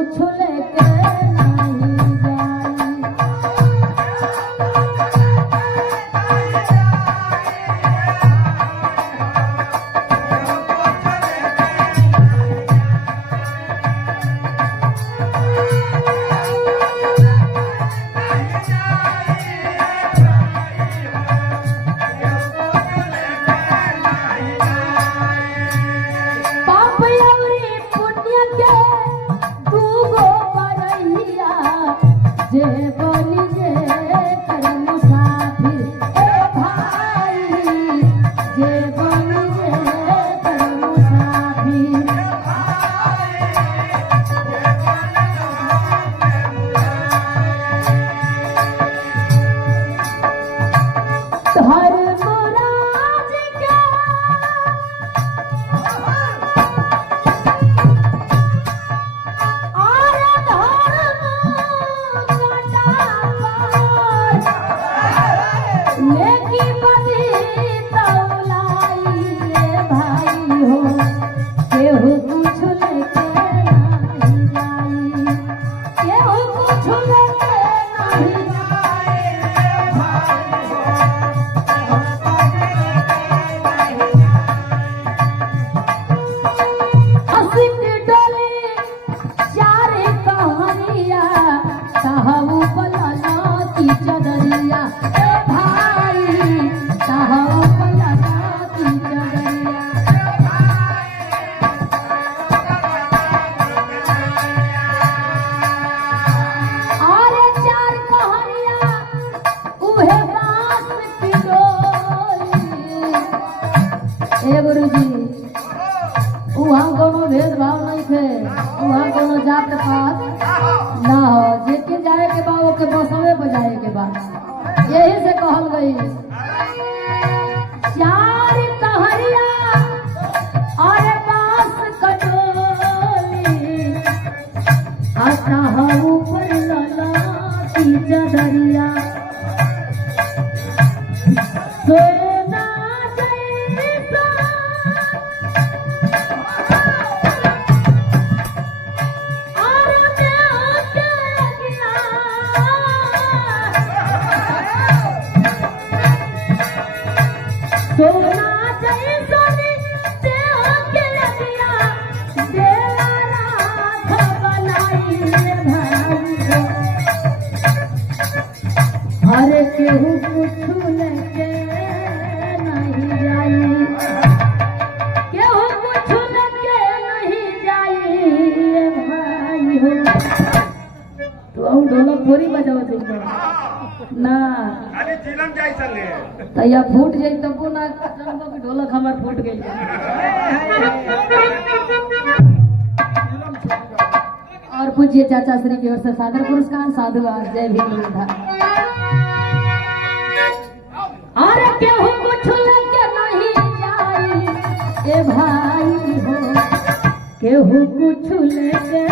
कुछ लेके नहीं जाई। पाप अउरी पुण्य के दूगो बरहिया जे बनी जे कर मुसाफिर ए भाई, जे बनी जे कर मुसाफिर। धर्मराज के आरे धर्म लटावर लेकी बदी तौलाई रे भाई हो, केहू कुछ लेके नहीं जाई, केहू कुछ लेके नहीं जाई रे भाई हो। हसिक डोली चार कहानिया कहू पलना की चदरिया ए भाई, कहू पलना की चदरिया। अरे चार कहानिया उहे बांस की डोली। ए गुरुजी वहाँ कोनो भेदभाव नहीं थे, वहाँ कोनो जात पात ना हो, जेके जाए के बा ओके बसवे पे जाए के बा, यही से कहल गई। चार कहरिया और बांस कटोली आता हूँ पर लला की चदरिया। सोना जैसा सोना जैसनी देह के लगिया देवा राख बनाई रे भाई हो। अरे केहू कुछ लेके नहीं जाई, केहू कुछ लेके नहीं जाई रे भाई हो। तू और ढोलक थोड़ी बजाओ तुम ना, अरे चिलम जाई संगे तैया फूट जाई तब ना जानबो कि ढोलक हमार फूट गई। और पूज्य चाचा श्री की ओर से सादर पुरस्कार साधुवाद। जय भीम। अरे केहू कुछ लेके नहीं जाई ए भाई हो, केहू कुछ लेके